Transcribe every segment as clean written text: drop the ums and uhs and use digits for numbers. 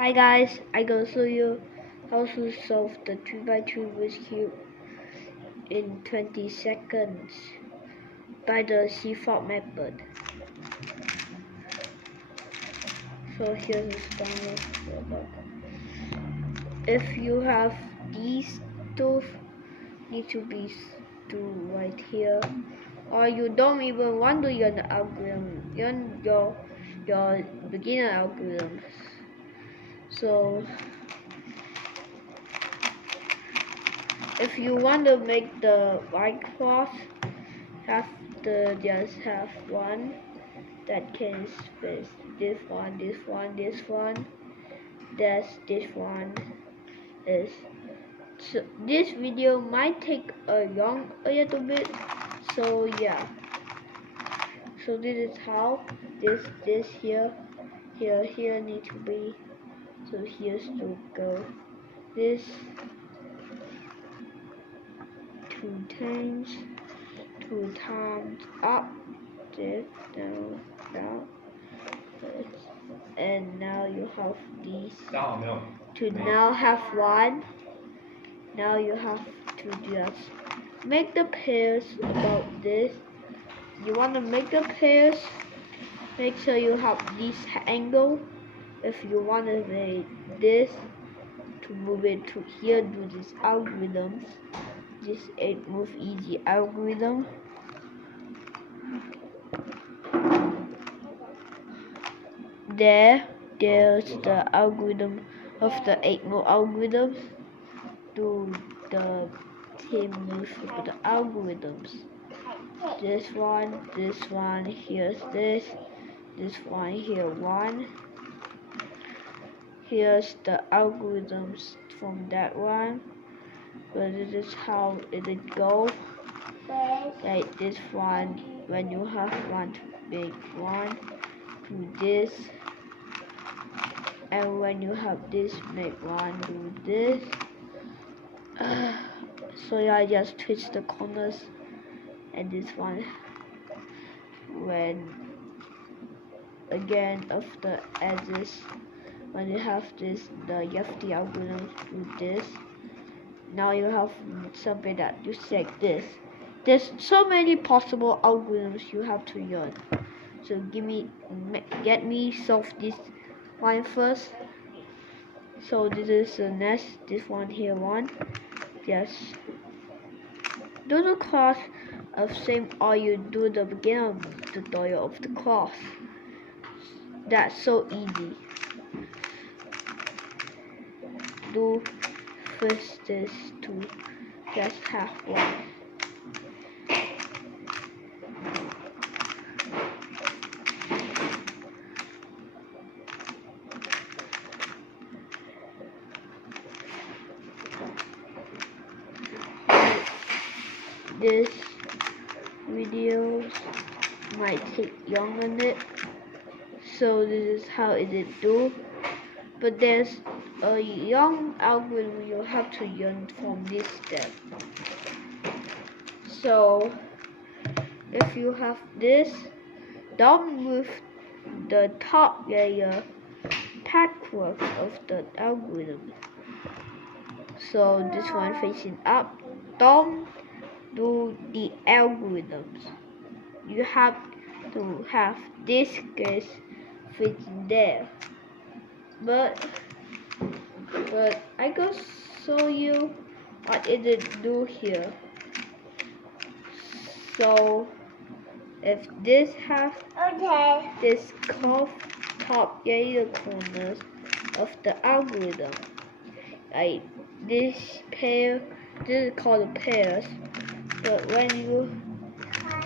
Hi guys, I gonna show you how to solve the 2x2 Rubik's Cube in 20 seconds by the default method. So here's the download. If you have these two, need to be right here, or you don't even want to learn the algorithm, learn your beginner algorithms. So if you want to make the right cross, have to just have one that can space this one, this one, this one. This one is. So this video might take a little bit. So yeah. So this is how this here need to be. So here's to go. This 2 times up, this down, and now you have these to now have one. Now you have to just make the pairs about this. You want to make the pairs, make sure you have this angle. If you want to make this to move it to here, do this algorithm, this 8 move easy algorithm. There's the algorithm of the 8 move algorithm. Do the same use of the algorithms. This one, here's this one, here one. Here's the algorithms from that one. But this is how it go. Like this one, when you have one to make one, do this. And when you have this, make one, do this. So yeah, I just twist the corners, and this one, when again of the edges, when you have this, the FT algorithm do this. Now you have something that you select this. There's so many possible algorithms you have to learn. So get me solve this one first. So this is the next, this one here one. Yes. Do the cross of same, or you do the beginner tutorial of the cross. That's so easy. Do first this to just have one. This video might take long on it, so this is how it is do. But there's a young algorithm you have to learn from this step. So if you have this, don't move the top layer backwards of the algorithm. So this one facing up, don't do the algorithms. You have to have this case facing there. But I go show you what it do here. So if this has this curved top layer corners of the algorithm, like this pair, this is called pairs. But when you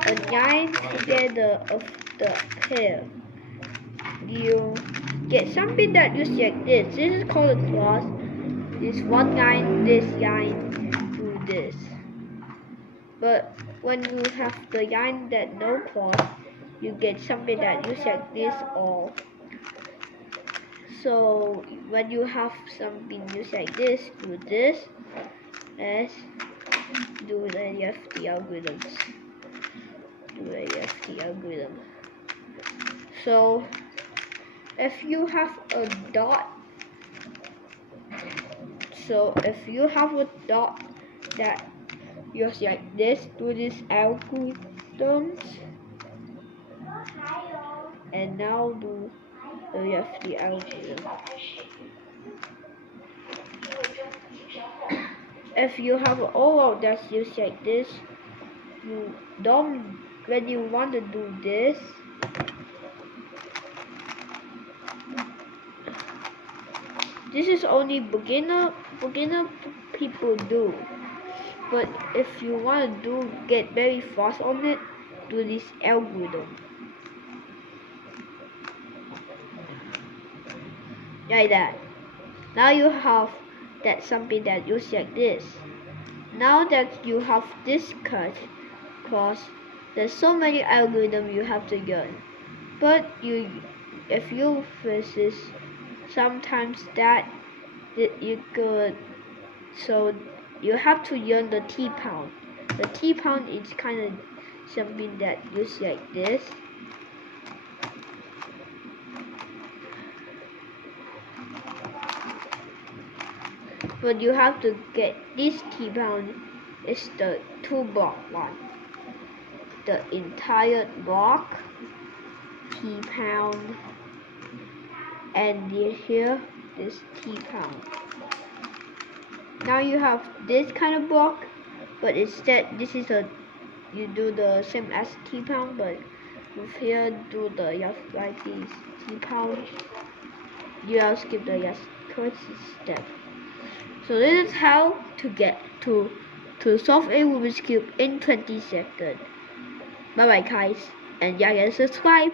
align together of the pair, you get something that looks like this. This is called a cross. This one line, this line, do this. But when you have the line that no cross, you get something that looks like this all. So when you have something looks like this, do this. Let's do the FT algorithms. Do the FT algorithm. So if you have a dot So if you have a dot that just like this, do this algorithms, and now do the rest of the algorithm. If you have all of that just like this, you don't, when you want to do this, this is only beginner people do. But if you want to get very fast on it, do this algorithm. Like that. Now you have that something that looks like this. Now that you have this cut cross, there's so many algorithms you have to learn. But if you versus sometimes that you could, so you have to learn the T-pound. The T-pound is kind of something that looks like this. But you have to get this T-pound is the 2-block one. The entire block T-pound, and here this T-pound. Now you have this kind of block, but instead this is you do the same as T-pound, but with here do the yes like this T-pound. You will skip the yes first step. So this is how to get to solve a Rubik's Cube in 20 seconds. Bye bye guys, and yeah, subscribe.